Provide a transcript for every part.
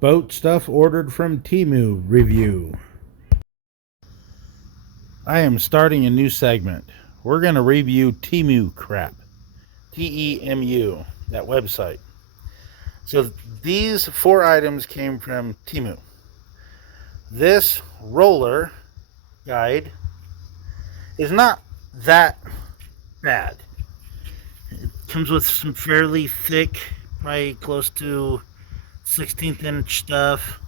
Boat stuff ordered from TEMU review. I am starting a new segment. We're going to review TEMU crap. TEMU, that website. So these 4 items came from TEMU. This roller guide is not that bad. It comes with some fairly thick, probably close to 16th inch stuff.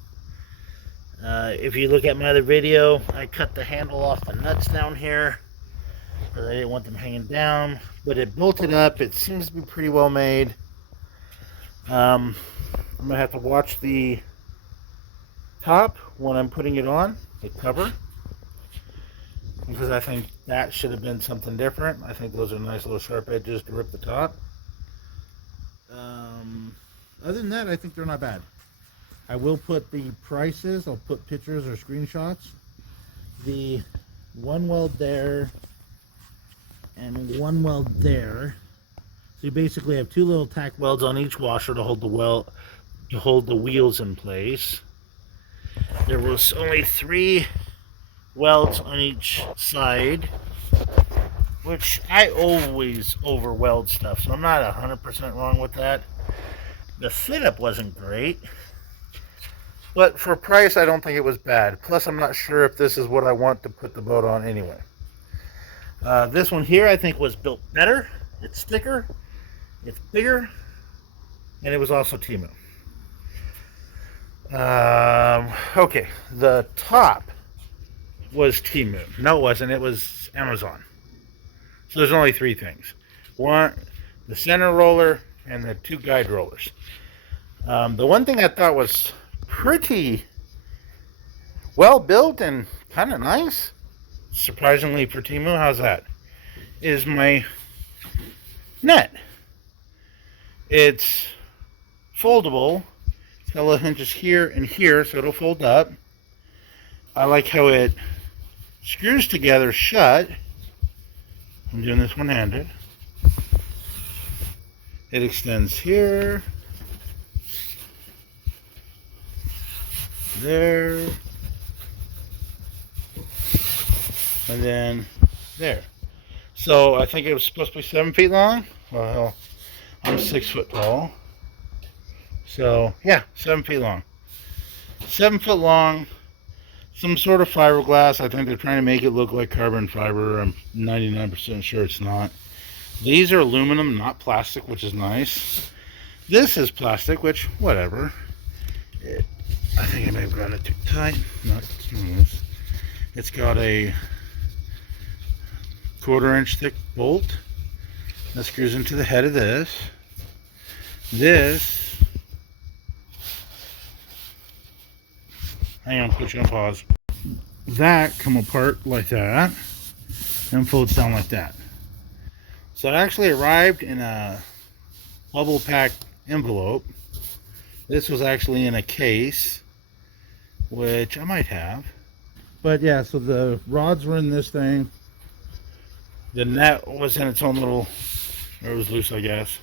If you look at my other video, I cut the handle off the nuts down here because I didn't want them hanging down, but it bolted up. It seems to be pretty well made. I'm gonna have to watch the top when I'm putting it on, the cover, because I think that should have been something different. I think those are nice little sharp edges to rip the top. Other than that, I think they're not bad. I will put the prices, I'll put pictures or screenshots. The one weld there and one weld there. So you basically have 2 little tack welds on each washer to hold the wheels in place. There was only 3 welds on each side, which I always over weld stuff, so I'm not 100% wrong with that. The fit up wasn't great, but for price I don't think it was bad. Plus I'm not sure if this is what I want to put the boat on anyway. This one here I think was built better. It's thicker, it's bigger, and it was also TEMU. Okay, the top was TEMU. No, it wasn't. It was Amazon. So there's only 3 things. One, the center roller, and the 2 guide rollers. The one thing I thought was pretty well built and kind of nice, surprisingly for TEMU, how's that, is my net. It's foldable. It's got little hinges here and here, so it'll fold up. I like how it screws together shut. I'm doing this one-handed. It extends here, there, and then there. So I think it was supposed to be 7 feet long. Well, I'm 6 foot tall. So yeah, 7 feet long. 7 foot long. Some sort of fiberglass. I think they're trying to make it look like carbon fiber. I'm 99% sure it's not. These are aluminum, not plastic, which is nice. This is plastic, which, whatever. I think I may have gotten it too tight. Not smooth. It's got a 1/4 inch thick bolt that screws into the head of this. This, hang on, put you on pause. That come apart like that and folds down like that. So it actually arrived in a bubble pack envelope. This was actually in a case, which I might have. But yeah, so the rods were in this thing. The net was in its own little, or it was loose, I guess.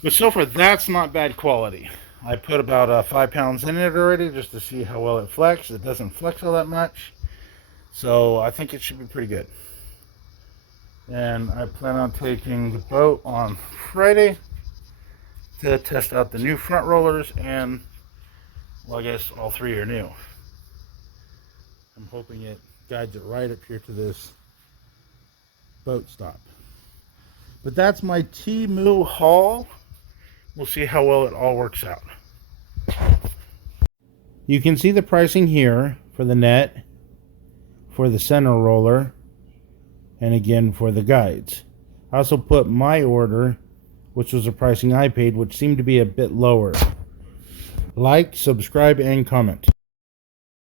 But so far, that's not bad quality. I put about 5 pounds in it already just to see how well it flexes. It doesn't flex all that much. So I think it should be pretty good. And I plan on taking the boat on Friday to test out the new front rollers, and, well, I guess all 3 are new. I'm hoping it guides it right up here to this boat stop. But that's my TEMU haul. We'll see how well it all works out. You can see the pricing here for the net, for the center roller, and again for the guides. I also put my order, which was the pricing I paid, which seemed to be a bit lower. Like, subscribe, and comment.